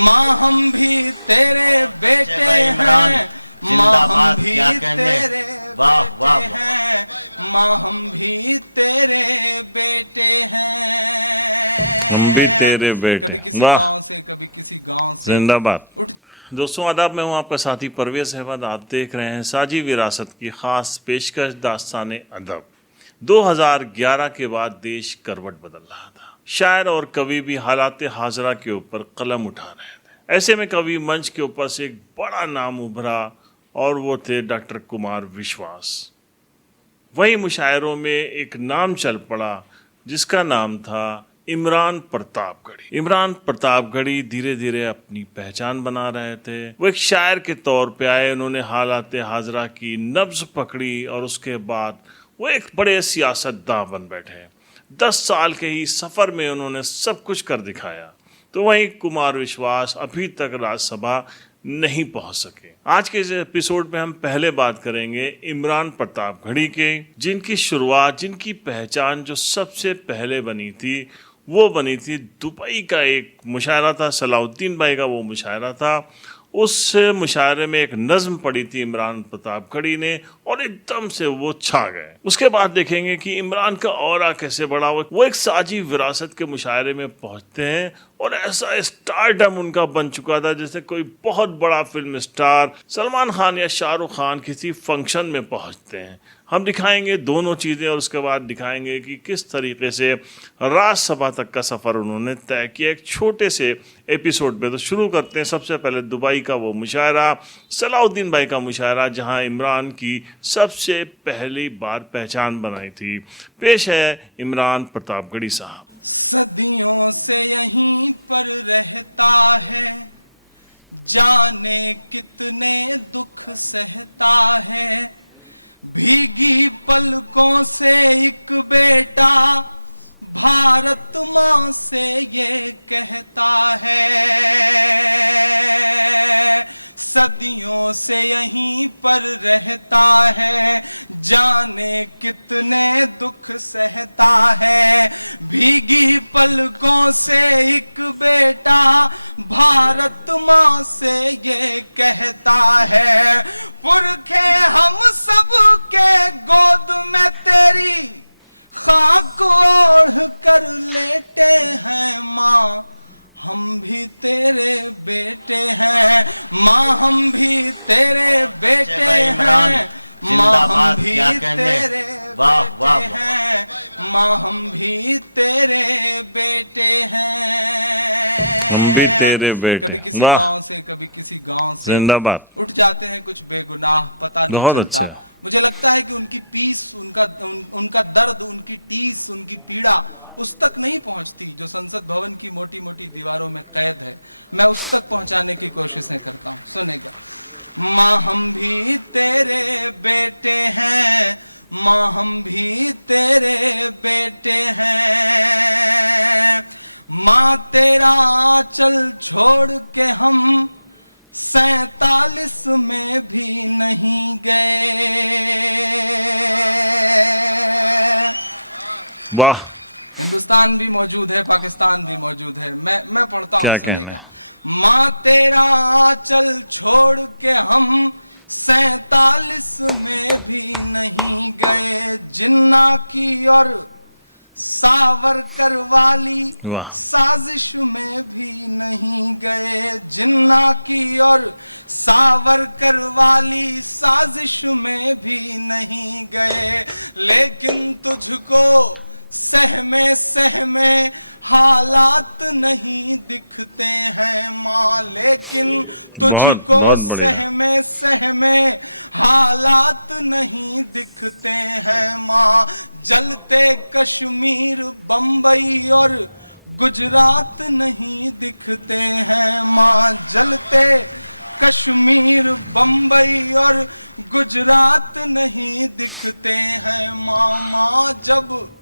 माँ हम भी तेरे बेटे हैं, माँ हम भी तेरे बेटे हैं, माँ हम भी तेरे बेटे हैं। हम भी तेरे बेटे। कभी किसी गांव से, कभी किसी गांव से जिंदाबाद। उठ। दोस्तों आदाब, मैं हूं आपका साथी परवेज अहमद। आप देख रहे हैं साझी विरासत की खास पेशकश दास्तान अदब। 2011 के बाद देश करवट बदल रहा था। शायर और कवि भी हालात हाजरा के ऊपर कलम उठा रहे थे। ऐसे में कवि मंच के ऊपर से एक बड़ा नाम उभरा और वो थे डॉक्टर कुमार विश्वास। वही मुशायरों में एक नाम चल पड़ा जिसका नाम था इमरान प्रतापगढ़ी। इमरान प्रतापगढ़ी धीरे धीरे अपनी पहचान बना रहे थे। वो एक शायर के तौर पे आए, उन्होंने हालात हाजरा की नब्ज पकड़ी और उसके बाद वो एक बड़े सियासतदां बन बैठे। 10 साल के ही सफर में उन्होंने सब कुछ कर दिखाया। तो वहीं कुमार विश्वास अभी तक राज्यसभा नहीं पहुंच सके। आज के इस एपिसोड में हम पहले बात करेंगे इमरान प्रतापगढ़ी के, जिनकी शुरुआत, जिनकी पहचान जो सबसे पहले बनी थी वो बनी थी दुबई का एक मुशायरा था, सलाउद्दीन भाई का वो मुशायरा था। उस मुशायरे में एक नज्म पढ़ी थी इमरान प्रतापगढ़ी ने और एकदम से वो छा गए। उसके बाद देखेंगे कि इमरान का ऑरा कैसे बढ़ा। वो एक साझी विरासत के मुशायरे में पहुंचते हैं और ऐसा स्टारडम उनका बन चुका था जैसे कोई बहुत बड़ा फिल्म स्टार सलमान खान या शाहरुख खान किसी फंक्शन में पहुंचते हैं। हम दिखाएंगे दोनों चीज़ें और उसके बाद दिखाएंगे कि किस तरीके से राज्यसभा तक का सफ़र उन्होंने तय किया एक छोटे से एपिसोड में। तो शुरू करते हैं सबसे पहले दुबई का वो मुशायरा, सलाउद्दीन भाई का मुशायरा, जहां इमरान की सबसे पहली बार पहचान बनाई थी। पेश है इमरान प्रतापगढ़ी साहब। सदियों से यहीं पर रहता है, जाने कितने दुख सहता है। भीगी पलकों से एक बेटा भारत माँ से ये कहता है। सदियों से यहीं पर रहता है, जाने कितने दुख सहता है। भीगी पलकों से एक बेटा भारत माँ से ये कहता है। पुरखे हम सब के गोद में तेरी खाक ओढ़ कर लेटे हैं। माँ हम भी तेरे बेटे हैं, माँ हम भी तेरे बेटे हैं, माँ हम भी तेरे बेटे हैं, माँ हम भी तेरे बेटे हैं। हम भी तेरे बेटे। कभी किसी गांव से, कभी किसी गांव से जिंदाबाद उठ जाते हैं कुछ बेगुनाह, पता नहीं बहुत चलता। अच्छा। मुझे लगता है कि उनकी पीस, उनका दर्द, उनकी टीस, उनकी पीड़ा उस तक नहीं पहुंचती जो संसद भवन की मोटी मोटी दीवारों में कैद है। मैं उस तक पहुंचाने की कोशिशें करता हूं। सुनेगा। माँ हम भी तेरे बेटे हैं, माँ हम भी तेरे बेटे हैं। माँ तेरा आंचल छोड़ के हम 47 में भी नहीं गए। वाह। हिंदुस्तान भी मौजूद है, पाकिस्तान भी मौजूद है। मैं पढ़ता हूँ, सुनेगा। माँ तेरा आंचल छोड़ के हम 47 में भी नहीं गए। जिन्ना की और सावरकर वाली साजिश में भी नहीं गए। जिन्ना की और सावरकर वाली साजिश में भी नहीं गए। लेकिन तुझको सहमे सहमे हालात नहीं दिखते हैं माँ। लेकिन तुझको सहमे सहमे हालात नहीं दिखते हैं माँ। जलते कश्मीर, बंबई और गुजरात नहीं दिखते हैं माँ। जलते कश्मीर, बंबई और गुजरात नहीं दिखते हैं माँ। माँ जब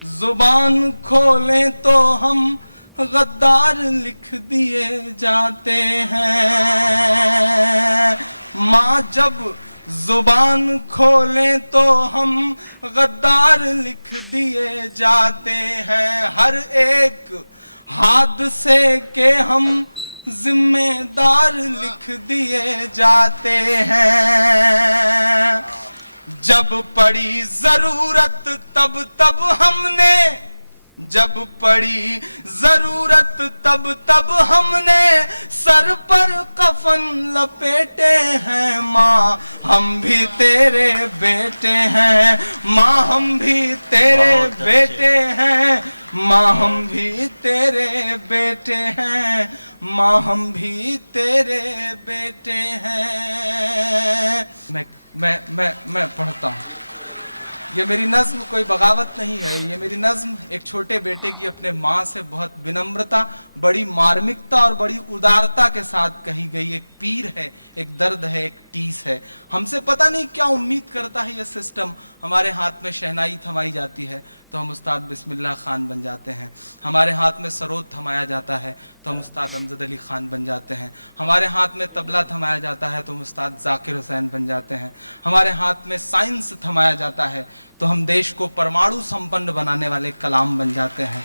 जुबान खोले तो हम गद्दार लिख दिए जाते हैं। माँ जब जुबान खोले तो हम गद्दार लिख दिए जाते हैं। हर एक हादसे के हम जिम्मेदार लिख दिए जाते हैं। जब पड़ी जरूरत तब तब हमने, जब पड़ी जरूरत तब तब हमने सर पर कफन लपेटे हैं। माँ हम भी तेरे बेटे हैं, माँ हम भी तेरे बेटे हैं, माँ हम भी तेरे बेटे हैं, माँ हम भी तेरे बेटे हैं। मैं पढ़ता हूँ। ये मेरी नज्म कोई बगावत नहीं है, ये मेरी नज्म एक छोटे बेटे की अपने माँ से बहुत विनम्रता, बड़ी मार्मिकता और बड़ी उदारता के साथ कही गई एक पीर है, एक दर्द है, एक टीस है। हमसे पता नहीं क्या उम्मीद करता है ये सिस्टम। हमारे हाथ में शहनाई थमाई जाती है तो हम उस्ताद बिस्मिल्लाह खान बन जाते हैं, हमारे हाथ में सरोद थमाया जाता है तो हम उस्ताद अमजद अली खान बन जाते हैं, हमारे हाथ में तबला थमाया जाता है तो हम उस्ताद जाकिर हुसैन बन जाते हैं, हमारे हाथ में साइंस थमाया जाता है तो हम देश को परमाणु संपन्न बनाने वाले कलाम बन जाते हैं,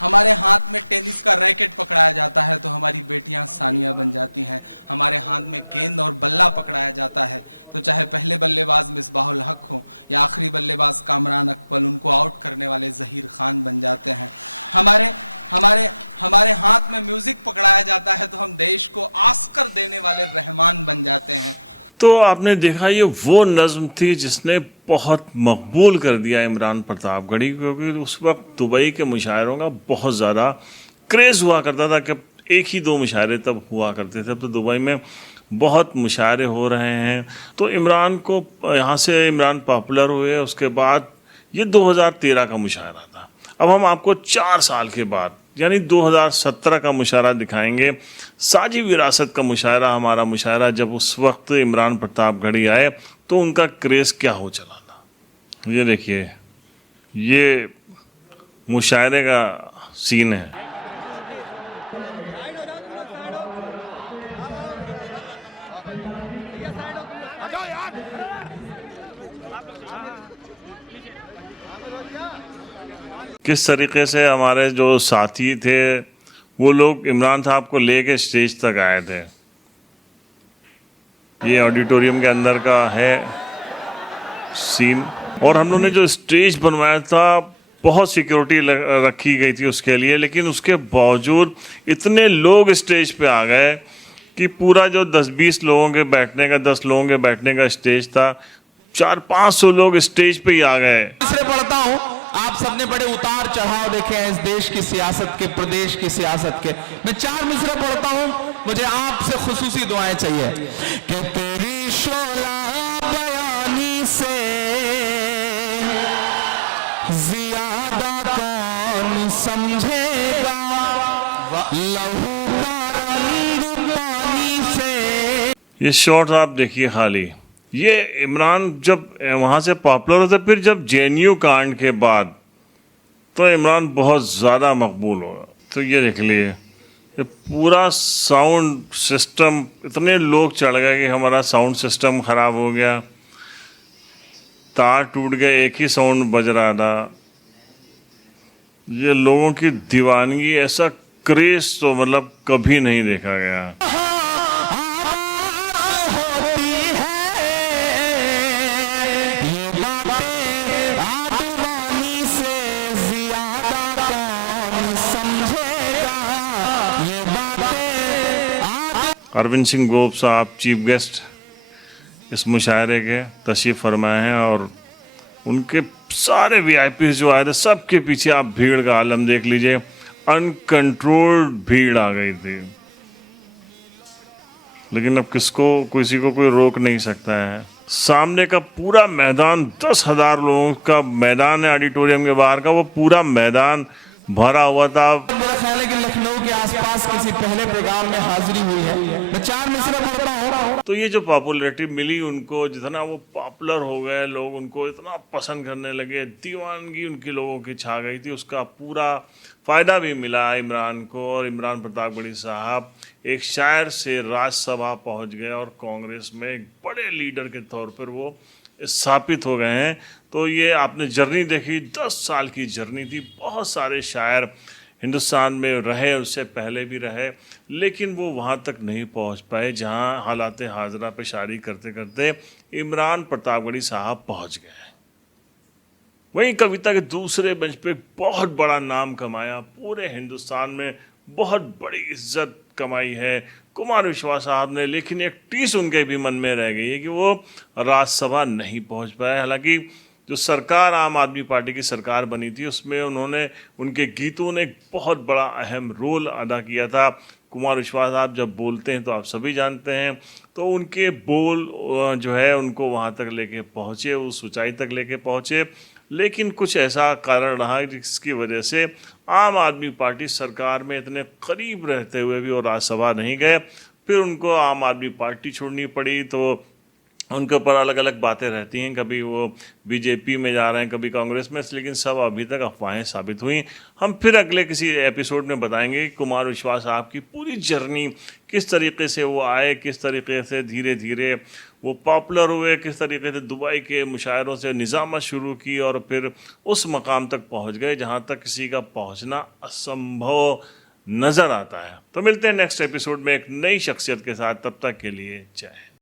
हमारे हाथ में टेनिस का रैकेट पकड़ाया जाता है तो हमारी बेटियां सानिया बन जाती हैं, हमारे हाथ में गेंद और बल्ला पकड़ाया जाता है तो चाहे पहले बल्लेबाज मिसबाहुल हक हो या आखिरी बल्लेबाज कामरान अकबल, उनको आउट करने वाले जहीर खान बन जाते हैं। हमारे हाथ में म्यूजिक पकड़ाया जाता है तो हम देश को ऑस्कर देने वाले रहमान बन जाते हैं। तो आपने देखा ये वो नज्म थी जिसने बहुत मकबूल कर दिया इमरान प्रतापगढ़ी, क्योंकि उस वक्त दुबई के मुशायरों का बहुत ज़्यादा क्रेज़ हुआ करता था कि एक ही दो मुशायरे तब हुआ करते थे। अब तो दुबई में बहुत मुशायरे हो रहे हैं। तो इमरान को यहाँ से इमरान पॉपुलर हुए, उसके बाद ये 2013 का मुशायरा था। अब हम आपको 4 साल के बाद यानी 2017 का मुशायरा दिखाएंगे। साजी विरासत का मुशायरा, हमारा मुशायरा जब उस वक्त इमरान प्रतापगढ़ी आए तो उनका क्रेज़ क्या हो चला था। ये देखिए, ये मुशायरे का सीन है। किस तरीके से हमारे जो साथी थे वो लोग इमरान साहब को लेके स्टेज तक आए थे। ये ऑडिटोरियम के अंदर का है सीन, और हम लोगों ने जो स्टेज बनवाया था बहुत सिक्योरिटी रखी गई थी उसके लिए, लेकिन उसके बावजूद इतने लोग स्टेज पे आ गए कि पूरा जो 10-20 लोगों के बैठने का 10 लोगों के बैठने का स्टेज था, 400-500 लोग स्टेज पे ही आ गए। ये शॉट्स आप देखिए खाली, ये इमरान जब वहाँ से पॉपुलर होता, फिर जब जेएनयू कांड के बाद तो इमरान बहुत ज़्यादा मकबूल हुआ। तो ये देख लिए, ये पूरा साउंड सिस्टम, इतने लोग चढ़ गए कि हमारा साउंड सिस्टम ख़राब हो गया, तार टूट गए, एक ही साउंड बज रहा था। ये लोगों की दीवानगी, ऐसा क्रेज़ तो मतलब कभी नहीं देखा गया। अरविंद सिंह गोप साहब चीफ गेस्ट इस मुशायरे के तशरीफ़ फरमाए हैं, और उनके सारे वीआईपी जो आए थे सबके पीछे आप भीड़ का आलम देख लीजिए। अनकंट्रोल्ड भीड़ आ गई थी, लेकिन अब किसी को कोई रोक नहीं सकता है। सामने का पूरा मैदान 10,000 लोगों का मैदान है, ऑडिटोरियम के बाहर का वो पूरा मैदान भरा हुआ था। तो ये जो पॉपुलैरिटी मिली उनको, जितना वो पॉपुलर हो गए, लोग उनको इतना पसंद करने लगे, दीवानगी उनकी लोगों की छा गई थी, उसका पूरा फ़ायदा भी मिला इमरान को। और इमरान प्रतापगढ़ी साहब एक शायर से राज्यसभा पहुंच गए और कांग्रेस में एक बड़े लीडर के तौर पर वो स्थापित हो गए हैं। तो ये आपने जर्नी देखी, 10 साल की जर्नी थी। बहुत सारे शायर हिंदुस्तान में रहे, उससे पहले भी रहे, लेकिन वो वहाँ तक नहीं पहुँच पाए जहाँ हालात हाजरा पे शायरी करते करते इमरान प्रतापगढ़ी साहब पहुँच गए। वहीं कविता के दूसरे मंच पे बहुत बड़ा नाम कमाया, पूरे हिंदुस्तान में बहुत बड़ी इज्जत कमाई है कुमार विश्वास साहब ने, लेकिन एक टीस उनके भी मन में रह गई है कि वो राज्यसभा नहीं पहुंच पाए। हालांकि जो सरकार आम आदमी पार्टी की सरकार बनी थी उसमें उन्होंने, उनके गीतों ने एक बहुत बड़ा अहम रोल अदा किया था। कुमार विश्वास साहब जब बोलते हैं तो आप सभी जानते हैं, तो उनके बोल जो है उनको वहाँ तक लेके पहुँचे, उस ऊंचाई तक लेके पहुँचे। लेकिन कुछ ऐसा कारण रहा जिसकी वजह से आम आदमी पार्टी सरकार में इतने करीब रहते हुए भी वो राज्यसभा नहीं गए। फिर उनको आम आदमी पार्टी छोड़नी पड़ी, तो उनके ऊपर अलग अलग बातें रहती हैं, कभी वो बीजेपी में जा रहे हैं, कभी कांग्रेस में, लेकिन सब अभी तक अफवाहें साबित हुई। हम फिर अगले किसी एपिसोड में बताएंगे कि कुमार विश्वास साहब की पूरी जर्नी किस तरीके से वो आए, किस तरीके से धीरे धीरे वो पॉपुलर हुए, किस तरीके से दुबई के मुशायरों से निज़ामत शुरू की और फिर उस मकाम तक पहुंच गए जहां तक किसी का पहुंचना असंभव नज़र आता है। तो मिलते हैं नेक्स्ट एपिसोड में एक नई शख्सियत के साथ, तब तक के लिए जय हिंद।